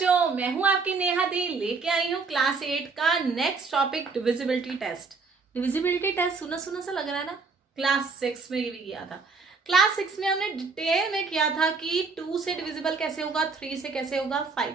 बच्चों, मैं हूं आपकी नेहा दी, लेके आई हूं क्लास 8 का next topic divisibility test. Divisibility test सुना सुना सा लग रहा है ना। क्लास 6 में ये भी किया था। क्लास 6 में हमने डिटेल में किया था कि 2 से डिविजिबल कैसे होगा, 3 से कैसे होगा, 5।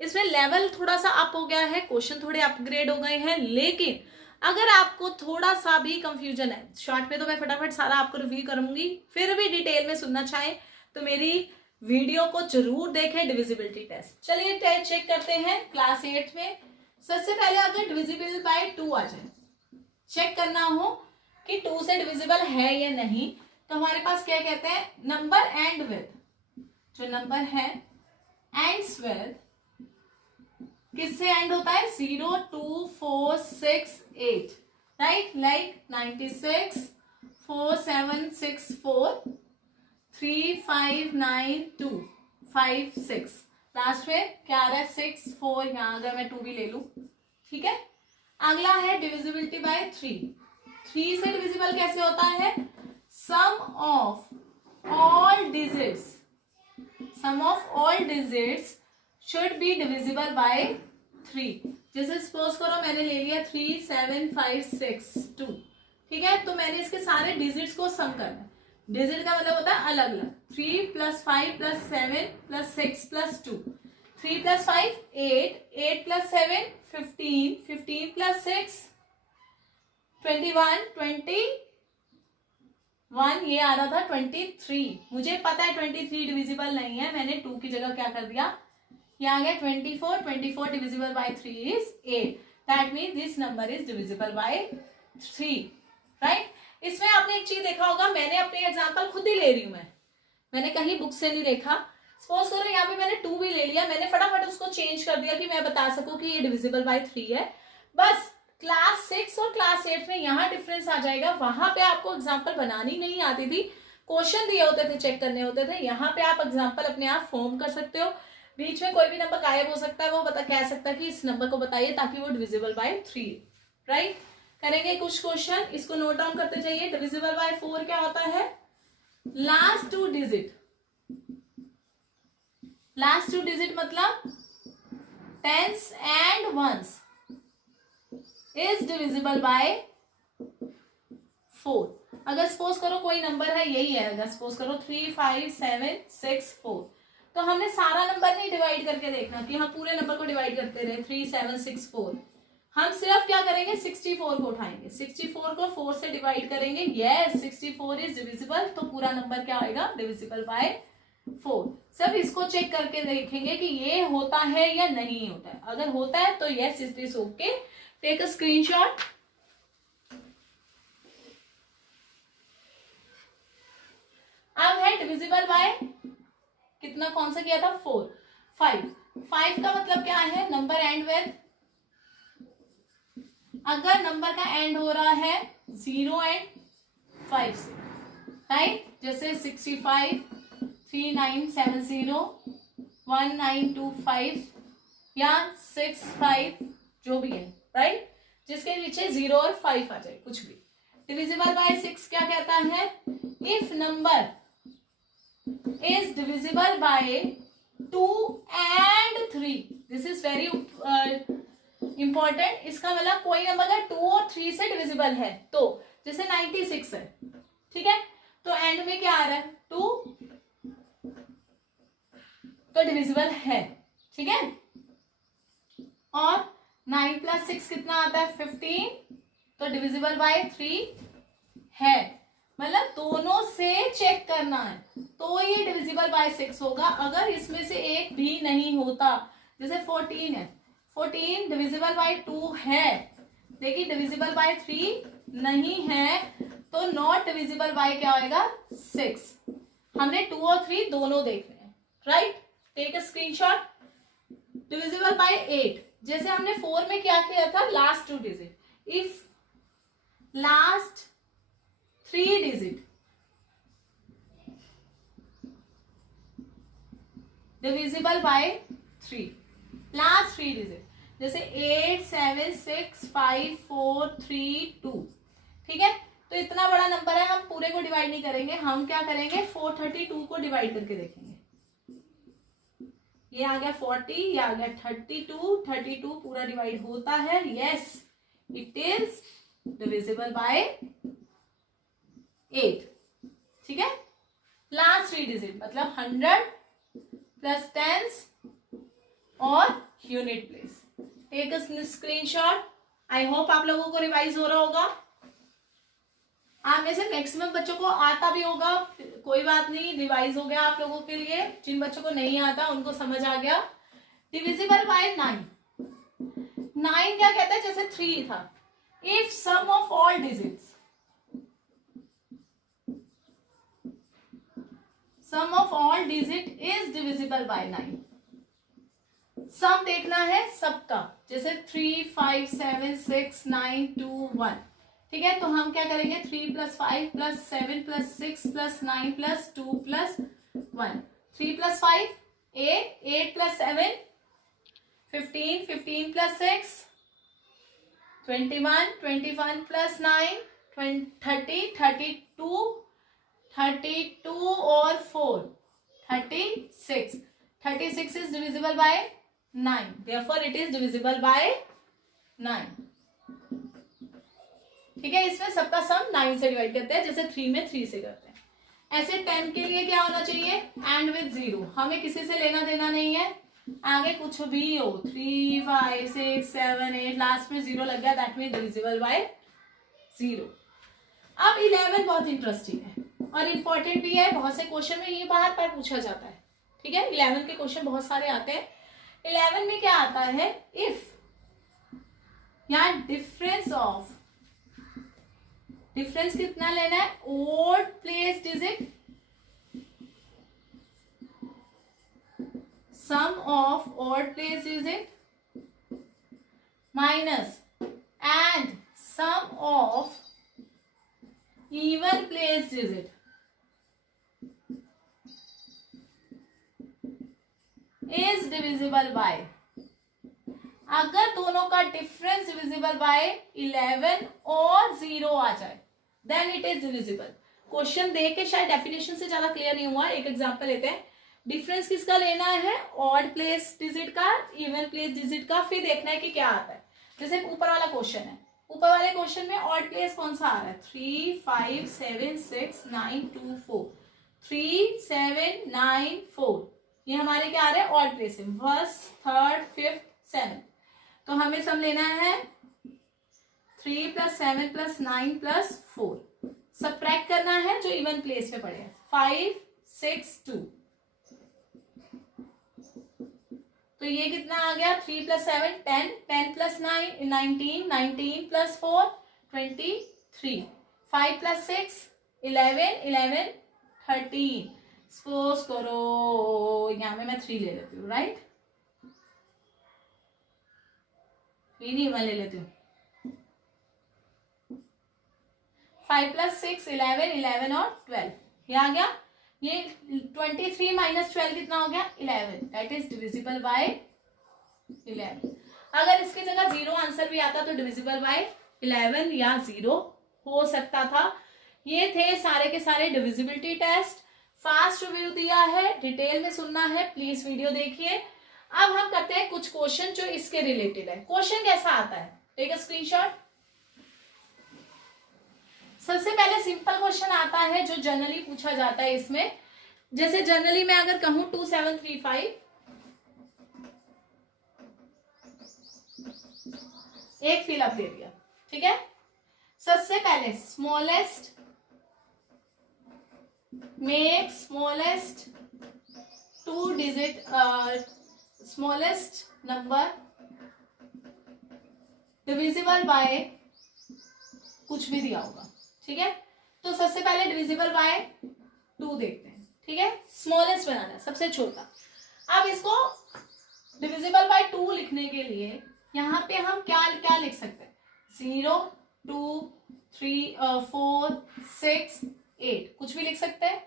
इसमें लेवल थोड़ा सा अप हो गया है, क्वेश्चन थोड़े अपग्रेड हो गए हैं। लेकिन अगर आपको थोड़ा सा भी कंफ्यूजन है, शॉर्ट में तो मैं फटाफट सारा आपको रिव्यू करूंगी, फिर भी डिटेल में सुनना चाहे तो मेरी वीडियो को जरूर देखें डिविजिबिलिटी टेस्ट। चलिए चेक करते हैं क्लास 8 में। सबसे पहले अगर डिविजिबल बाय 2 आ जाए, चेक करना हो कि 2 से डिविजिबल है या नहीं, तो हमारे पास क्या कहते हैं, नंबर एंड विद। जो नंबर है एंड्स विद, किससे एंड होता है, 0, 2, 4, 6, 8, राइट। लाइक 96, 4, 7, 6, 4, 3, 5, 9, 2, 5, 6। लास्ट में क्या आ रहा है, 6, 4, यहां अगर मैं 2 भी ले लू, ठीक है। अगला है डिविजिबिलिटी बाय 3। 3 से डिविजिबल कैसे होता है, sum of all digits, sum of all digits should be divisible by 3। जैसे सपोज करो मैंने ले लिया 3, 7, 5, 6, 2, ठीक है। तो मैंने इसके सारे डिजिट्स को सम करना है। डिजिट का मतलब होता है अलग अलग। 3 + 5 + 7 + 6 + 2, 3 + 5 8, 8 + 7 15, 15 + 6 21, 21, ये आ रहा था 23। मुझे पता है 23 डिविजिबल नहीं है, मैंने 2 की जगह क्या कर दिया, ये आ गया 24। 24 divisible by 3 is 8। That mean this number is divisible by 3, right. इसमें आपने एक चीज देखा होगा, मैंने अपने एग्जांपल खुद ही ले रही हूं, मैंने कहीं बुक से नहीं देखा। सपोज करो यहाँ पे मैंने 2 भी ले लिया, मैंने फटाफट उसको चेंज कर दिया कि मैं बता सकूं कि ये डिविजिबल बाय 3 है। बस क्लास 6 और क्लास 8 में यहाँ डिफरेंस आ जाएगा। वहां पे आपको एग्जाम्पल बनानी नहीं आती थी, क्वेश्चन दिए होते थे, चेक करने होते थे। यहाँ पे आप एग्जाम्पल अपने आप फॉर्म कर सकते हो। बीच में कोई भी नंबर गायब हो सकता है, वो कह सकता है कि इस नंबर को बताइए ताकि वो डिविजिबल बाय 3, राइट। करेंगे कुछ क्वेश्चन, इसको नोट डाउन करते जाइए। डिविजिबल बाय 4 क्या होता है, लास्ट 2 डिजिट, लास्ट 2 डिजिट मतलब tens and ones is divisible by 4। अगर सपोज करो कोई नंबर है, यही है, अगर सपोज करो 3, 5, 7, 6, 4, तो हमने सारा नंबर नहीं डिवाइड करके देखना कि हम पूरे नंबर को डिवाइड करते रहे 3, 7, 6, 4। हम सिर्फ क्या करेंगे, 64 को उठाएंगे, 64 को 4 से डिवाइड करेंगे। यस, 64 इज डिविजिबल, तो पूरा नंबर क्या आएगा, डिविजिबल बाय 4। सिर्फ इसको चेक करके देखेंगे कि ये होता है या नहीं होता है। अगर होता है तो yes, it is okay, take a screenshot. अब है डिविजिबल बाय कितना, कौन सा किया था, 4, 5। 5 का मतलब क्या है, नंबर एंड विद। अगर नंबर का एंड हो रहा है 0 एंड 5 से, राइट। जैसे 65, 3970, 1925 या 65, जो भी है, राइट, जिसके नीचे 0 और 5 आ जाए, कुछ भी। डिविजिबल बाय 6 क्या कहता है, if number is divisible bye 2 and 3, this is very important. इसका मतलब कोई नंबर अगर 2 और 3 से डिविजिबल है, तो जैसे 96 है, ठीक है, तो एंड में क्या आ रहा है, 2, तो डिविजिबल है, ठीक है। और 9 + 6 कितना आता है, 15, तो डिविजिबल बाय 3 है। मतलब दोनों से चेक करना है, तो ये डिविजिबल बाय 6 होगा। अगर इसमें से एक भी नहीं होता, जैसे 14 है, 14 डिविजिबल बाय 2 है, लेकिन डिविजिबल बाय 3 नहीं है, तो नॉट डिविजिबल बाय क्या आएगा, 6। हमने 2 और 3 दोनों देखने हैं, right. Take a screenshot. Divisible by 8, जैसे हमने 4 में क्या किया था, last 2 digit. If last 3 digit divisible by 3, last 3 digit, जैसे 8, 7, 6, 5, 4, 3, 2, ठीक है। तो इतना बड़ा नंबर है, हम पूरे को डिवाइड नहीं करेंगे, हम क्या करेंगे, 432 को डिवाइड करके देखेंगे। ये आ गया 40, ये आ गया 32, 32 पूरा डिवाइड होता है, yes it is divisible by 8। ठीक है, लास्ट 3 डिजिट मतलब 100 प्लस टेंस और unit place. Take a screenshot. I hope आप लोगों को रिवाइज हो रहा होगा। आप में से मैक्सिमम बच्चों को आता भी होगा, कोई बात नहीं, रिवाइज हो गया आप लोगों के लिए। जिन बच्चों को नहीं आता उनको समझ आ गया। Divisible by 9। 9 क्या कहता है, जैसे 3 था, if sum of all digits, sum of all digit is divisible by 9। Sum देखना है सबका, जैसे 3, 5, 7, 6, 9, 2, 1। ठीक है, तो हम क्या करेंगे, 3 plus 5 plus 7 plus 6 plus 9 plus 2 plus 1। 3 plus 5 8, 8 plus 7 15, 15 plus 6 21, 21 plus 9 30, 32, 32 और 4 36। 36 is divisible by 9, therefore it is divisible by 9। ठीक है, इसमें सबका सम 9 से डिवाइड करते हैं, जैसे 3 में 3 से करते हैं। ऐसे 10 के लिए क्या होना चाहिए, एंड विद 0। हमें किसी से लेना देना नहीं है, आगे कुछ भी हो, 3, 5, 6, 7, 8, लास्ट में 0 लग गया, दैट मीन डिविजिबल बाय 0। अब 11 बहुत इंटरेस्टिंग है और इंपॉर्टेंट भी है, बहुत से क्वेश्चन में ये बार बार पूछा जाता है। ठीक है, 11 के क्वेश्चन बहुत सारे आते हैं। 11 में क्या आता है, इफ या डिफरेंस ऑफ, डिफरेंस कितना लेना है, odd place digit, sum of odd place digit minus and sum of even place digit is divisible by. अगर दोनों का डिफरेंस डिविजिबल बाय 11 और 0 आ जाए then it is divisible. Question देख के शायद डेफिनेशन से ज्यादा क्लियर नहीं हुआ, एक एग्जांपल लेते हैं। डिफरेंस किसका लेना है, ऑड प्लेस डिजिट का, इवन प्लेस डिजिट का, फिर देखना है कि क्या आता है। जैसे ऊपर वाला क्वेश्चन है, ऊपर वाले क्वेश्चन में ऑड प्लेस कौन सा आ रहा है, 3, 5, 7, 6, 9, 2, 4, 3, 7, 9, 4, ये हमारे क्या आ रहे हैं, ऑड प्लेस है, फर्स्ट, थर्ड, फिफ्थ, 7। तो हमें सम लेना है 3 प्लस 7 प्लस 9 प्लस 4, सबट्रैक्ट करना है जो इवन प्लेस में पड़े, 5, 6, 2। तो ये कितना आ गया, 3 plus 7 10, 10 plus 9 19, 19 plus 4 23, 5 plus 6 11, 11 13। Suppose करो यहां में मैं 3 ले लेती हूँ, राइट, 3 नहीं, मैं ले लेती हूँ। 5 प्लस 6 11, 11 और 12, ये आ गया। ये 23 माइनस 12 कितना हो गया, 11, दैट इज डिविजिबल बाय 11। अगर इसकी जगह 0 आंसर भी आता तो डिविजिबल बाय 11 या 0 हो सकता था। ये थे सारे के सारे डिविजिबिलिटी टेस्ट। फास्ट रिव्यू दिया है, डिटेल में सुनना है प्लीज वीडियो देखिए। अब हम करते हैं कुछ क्वेश्चन जो इसके रिलेटेड है। क्वेश्चन कैसा आता है, टेक अ स्क्रीनशॉट। सबसे पहले सिंपल क्वेश्चन आता है जो जनरली पूछा जाता है इसमें। जैसे जनरली मैं अगर कहूं 2735, एक फिल अप दे दिया, ठीक है। सबसे पहले smallest, make smallest 2 digit, smallest number divisible by कुछ भी दिया होगा, ठीक है। तो सबसे पहले डिविजिबल बाय 2 देखते हैं, ठीक है। स्मॉलेस्ट बनाना है, सबसे छोटा। अब इसको डिविजिबल बाय 2 लिखने के लिए यहाँ पे हम क्या क्या लिख सकते हैं, 0, 2, 3, 4, 6, 8, कुछ भी लिख सकते हैं।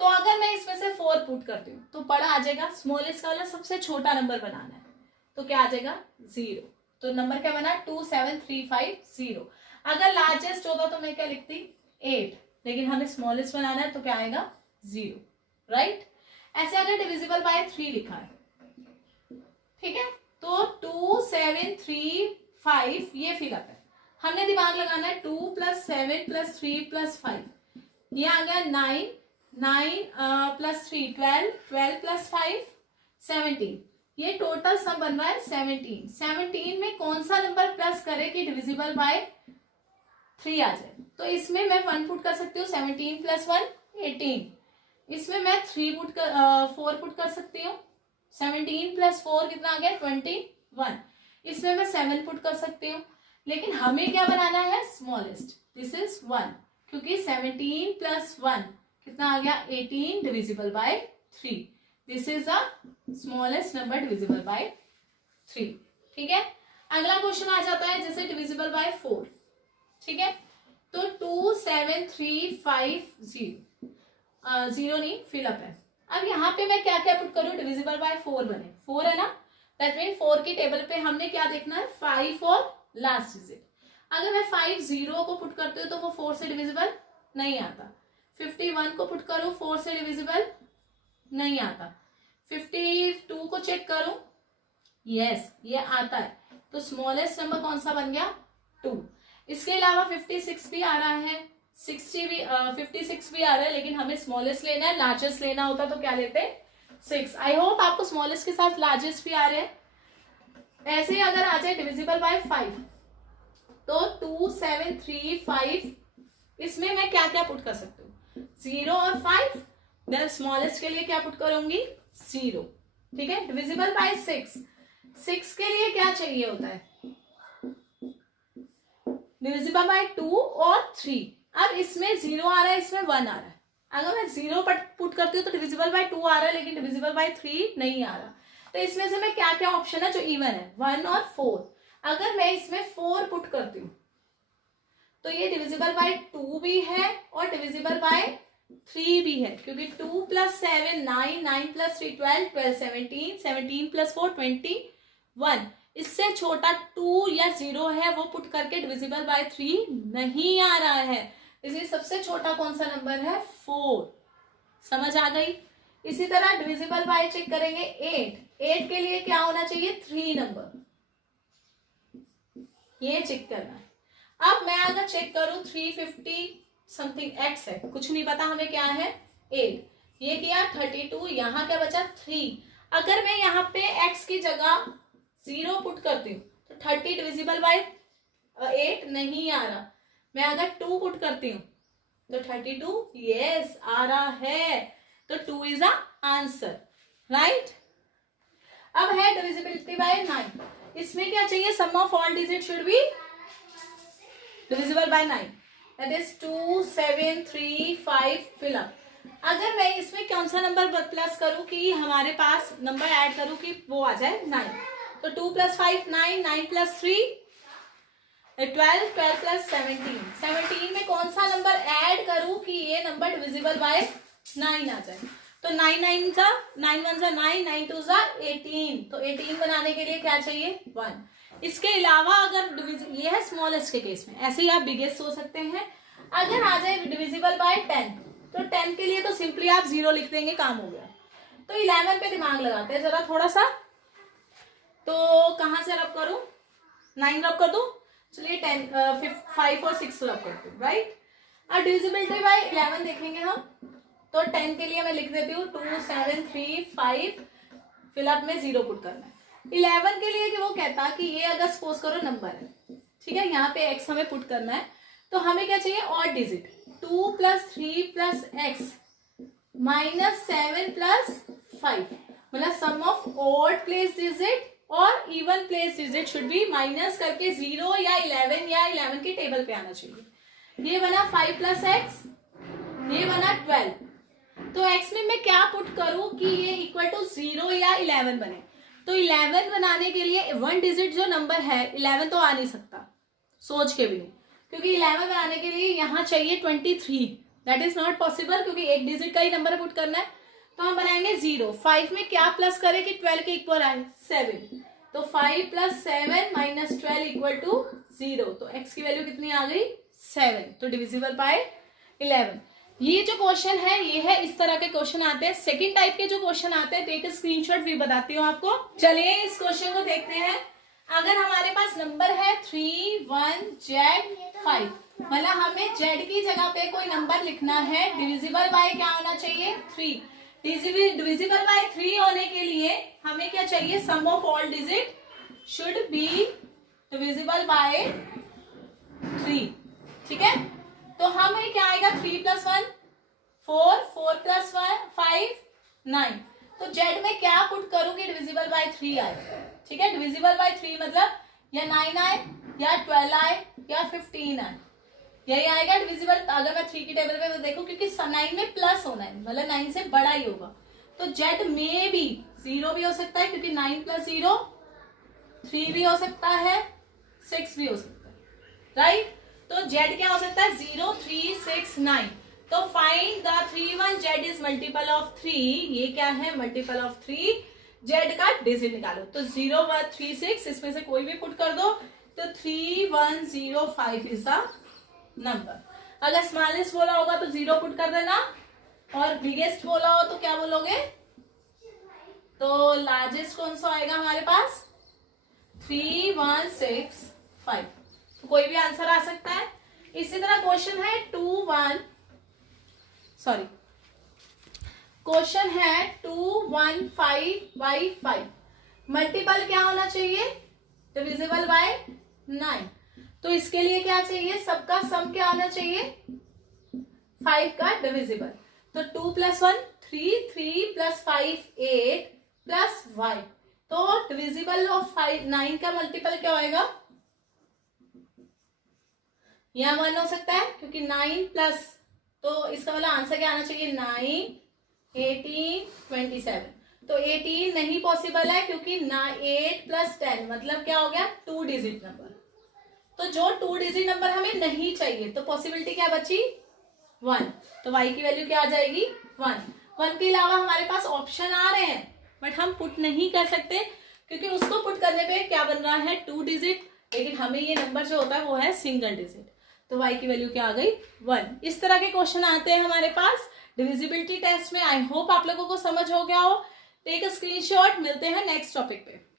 तो अगर मैं इसमें से 4 पुट करती हूँ तो बड़ा आ जाएगा, स्मॉलेस्ट वाला सबसे छोटा नंबर बनाना है, तो क्या आ जाएगा 0। तो नंबर क्या बना, 27350। अगर लार्जेस्ट होता तो मैं क्या लिखती 8, लेकिन हमें स्मॉलेस्ट बनाना है तो क्या आएगा 0, राइट। ऐसे अगर डिविजिबल बाय 3 लिखा है 7 3 5 ये फिलअप है। हमने दिमाग लगाना है 2 + 7 + 3 + 5 ये आ गया 9 9 + 3 12 12 + 5 17 ये टोटल सम बन रहा है 17। 17 में कौन सा नंबर प्लस करे कि डिविजिबल बाय 3 आ जाए? तो इसमें मैं 1 पुट कर सकती हूँ, 17 + 1 18। इसमें मैं 4 पुट कर सकती हूँ, 17 + 4 कितना आ गया 21। इसमें मैं 7 पुट कर सकती हूँ, लेकिन हमें क्या बनाना है स्मॉलेस्ट, दिस इज 1, क्योंकि 17 + 1 कितना आ गया 18 divisible by 3। This is the smallest number divisible by 3। ठीक है, अगला क्वेश्चन आ जाता है जैसे डिविजिबल बाय 4। ठीक है, तो 2 7 3 5 0 0 नहीं फिलअप है। अब यहाँ पे मैं क्या क्या पुट करूँ डिविजिबल बाय 4 बने, 4 है ना, दैट मीन 4 की टेबल पे हमने क्या देखना है 5 और लास्ट डिजिट। अगर मैं 5 0 को पुट करती हूँ तो वो 4 से डिविजिबल नहीं आता। 51 को पुट करूँ 4 से डिविजिबल नहीं आता। 52 को चेक करूं, यस ये आता है, तो स्मॉलेस्ट नंबर कौन सा बन गया 2। इसके अलावा 56 भी आ रहा है, 56 भी आ रहा है, लेकिन हमें स्मॉलेस्ट लेना है, लार्जेस्ट लेना होता तो क्या लेते 6। आई होप आपको स्मॉलेस्ट के साथ लार्जेस्ट भी आ रहे हैं। ऐसे ही अगर आ जाए डिविजिबल बाय 5 तो 2 7 3 5 इसमें मैं क्या क्या पुट कर सकती हूँ 0 और 5। देन स्मॉलेस्ट के लिए क्या पुट करूंगी 0। ठीक है, डिविजिबल बाय 6 के लिए क्या चाहिए होता है डिविजिबल बाय 2 और 3। अब इसमें 0 आ रहा है, इसमें 1 आ रहा है। अगर मैं 0 पुट करती हूँ तो डिविजिबल बाय 2 आ रहा है, लेकिन डिविजिबल बाय 3 नहीं आ रहा। तो इसमें से मैं क्या क्या ऑप्शन है जो इवन है 1 और 4। अगर मैं इसमें 4 पुट करती हूँ तो ये डिविजिबल बाय 2 भी है और डिविजिबल बाय 3 भी है, क्योंकि 2 + 7 9 9 + 3 12 12 17 17 + 4 21। इससे छोटा 2 या 0 है वो पुट करके डिविजिबल बाय 3 नहीं आ रहा है, इसलिए सबसे छोटा कौन सा नंबर है 4। समझ आ गई। इसी तरह डिविजिबल बाय चेक करेंगे 8 के लिए क्या होना चाहिए 3 नंबर, ये चेक करना है। अब मैं अगर चेक करूं 350 समथिंग एक्स है, कुछ नहीं पता हमें क्या है 8, ये किया 32, यहाँ क्या बचा 3। अगर मैं यहाँ पे एक्स की जगह 0 पुट करती हूँ तो 30 डिविजिबल बाय 8 नहीं आ रहा। मैं अगर 2 पुट करती हूँ तो 32 यस आ रहा है, तो 2 इज द आंसर, राइट। अब है डिविजिबिलिटी बाय 9। इसमें क्या चाहिए sum of all digit should be divisible by 9, that is 2 7 3 5 fill up. अगर मैं इसमें कौन सा नंबर प्लस करूं कि हमारे पास नंबर ऐड करूं कि वो आ जाए 9, तो 2 + 5 9 9 + 3 12 12 + 17 17 में कौन सा नंबर ऐड करूं कि ये नंबर डिविजिबल बाय 9 आ जाए। तो 9 9 जा 9 1 जा 9 9 2 जा 18, तो 18 बनाने के लिए क्या चाहिए 1। इसके अलावा अगर ये है स्मॉलेस्ट के केस में, ऐसे ही आप बिगेस्ट सोच सकते हैं। अगर आ जाए डिविजिबल बाय 10 तो 10 के लिए तो सिंपली आप 0 लिख देंगे, काम हो गया। तो 11 पे दिमाग लगाते हैं जरा थोड़ा सा, तो कहां से रब करूं 9 रब कर दूं, चलिए 10 5 और 6 रब करती हूँ, राइट। अब डिविजिबिलिटी बाय 11 देखेंगे हम, तो 10 के लिए मैं लिख देती हूँ 2 7 3 5 फिलअप में 0 पुट करना है। 11 के लिए कि वो कहता कि ये अगर सपोज करो नंबर है, ठीक है, यहाँ पे x हमें पुट करना है, तो हमें क्या चाहिए ऑड डिजिट 2 + 3 + x -7 + 5, मतलब सम ऑफ ऑड प्लेस डिजिट और even place digit should B minus करके 0 या 11 या 11 की टेबल पे आना चाहिए। ये बना 5 + x, ये बना 12, तो x में मैं क्या पुट करूं कि ये इक्वल टू 0 या 11 बने। तो 11 बनाने के लिए 1 डिजिट जो नंबर है 11 तो आ नहीं सकता सोच के भी नहीं, क्योंकि 11 बनाने के लिए यहाँ चाहिए 23, दैट इज नॉट पॉसिबल, क्योंकि एक डिजिट का ही नंबर पुट करना है। तो हम बनाएंगे 0। 5 में क्या प्लस करें कि 12 के इक्वल आए 7, तो 5 + 7 - 12 = 0, तो x की वैल्यू कितनी आ गई 7, तो डिविजिबल बाय 11। ये जो क्वेश्चन है ये है, इस तरह के क्वेश्चन आते हैं। सेकंड टाइप के जो क्वेश्चन आते हैं तो एक स्क्रीनशॉट भी बताती हूँ आपको। चलिए इस क्वेश्चन को देखते हैं। अगर हमारे पास नंबर है 3, 1, Z, 5, मतलब हमें Z की जगह पे कोई नंबर लिखना है, डिविजिबल बाय क्या होना चाहिए 3। डिविजिबल बाय 3 होने के लिए हमें क्या चाहिए, sum of all digit should be divisible by 3, ठीक है। तो हमें क्या आएगा 3 + 1 4, 4 + 5 9। तो Z में क्या पुट करूंगी, डिविजिबल बाय 3 आए, ठीक है। डिविजिबल बाय 3 मतलब या 9 आए या 12 आए या 15 आए, यही आएगा डिविजिबल। अगर मैं 3 की टेबल पे देखूं, क्योंकि 9 में प्लस होना है, मतलब 9 से बड़ा ही होगा, तो Z में भी 0 भी हो सकता है, क्योंकि 9 + 0 3 भी हो सकता है, 6 भी हो सकता है, राइट। तो Z क्या हो सकता है 0, 3, 6, 9। तो find the 3, 1 Z is multiple of 3, ये क्या है मल्टीपल ऑफ 3, Z का डिजिट निकालो। तो 0, 1, 3, 6 इसमें से कोई भी पुट कर दो, तो 3, 1, 0, 5 इज द नंबर। अगर स्मॉलेस्ट बोला होगा तो 0 पुट कर देना, और बिगेस्ट बोला हो तो क्या बोलोगे, तो लार्जेस्ट कौन सा आएगा हमारे पास 3, 1, 6, 5। तो कोई भी आंसर आ सकता है। इसी तरह क्वेश्चन है 215/5 मल्टीपल क्या होना चाहिए, डिविजिबल बाय 9। तो इसके लिए क्या चाहिए, सबका सम क्या होना चाहिए 5 का डिविजिबल। तो 2 + 1 3, 3 + 5 8 + 1। तो डिविजिबल ऑफ 9 का मल्टीपल क्या होएगा, यहाँ 1 हो सकता है, क्योंकि 9 प्लस, तो इसका मतलब आंसर क्या आना चाहिए 9, 18, 27। तो 18 नहीं पॉसिबल है, क्योंकि 8 + 10 मतलब क्या हो गया 2 डिजिट नंबर। तो जो 2 डिजिट नंबर हमें नहीं चाहिए, तो पॉसिबिलिटी क्या बची 1। तो y की वैल्यू क्या आ जाएगी 1 के अलावा हमारे पास ऑप्शन आ रहे हैं, बट हम पुट नहीं कर सकते, क्योंकि उसको पुट करने पे क्या बन रहा है 2 डिजिट, लेकिन हमें ये नंबर जो होता है वो है सिंगल डिजिट। तो y की वैल्यू क्या आ गई 1। इस तरह के क्वेश्चन आते हैं हमारे पास डिविजिबिलिटी टेस्ट में। आई होप आप लोगों को समझ हो गया हो। टेक अ स्क्रीनशॉट, मिलते हैं नेक्स्ट टॉपिक पे।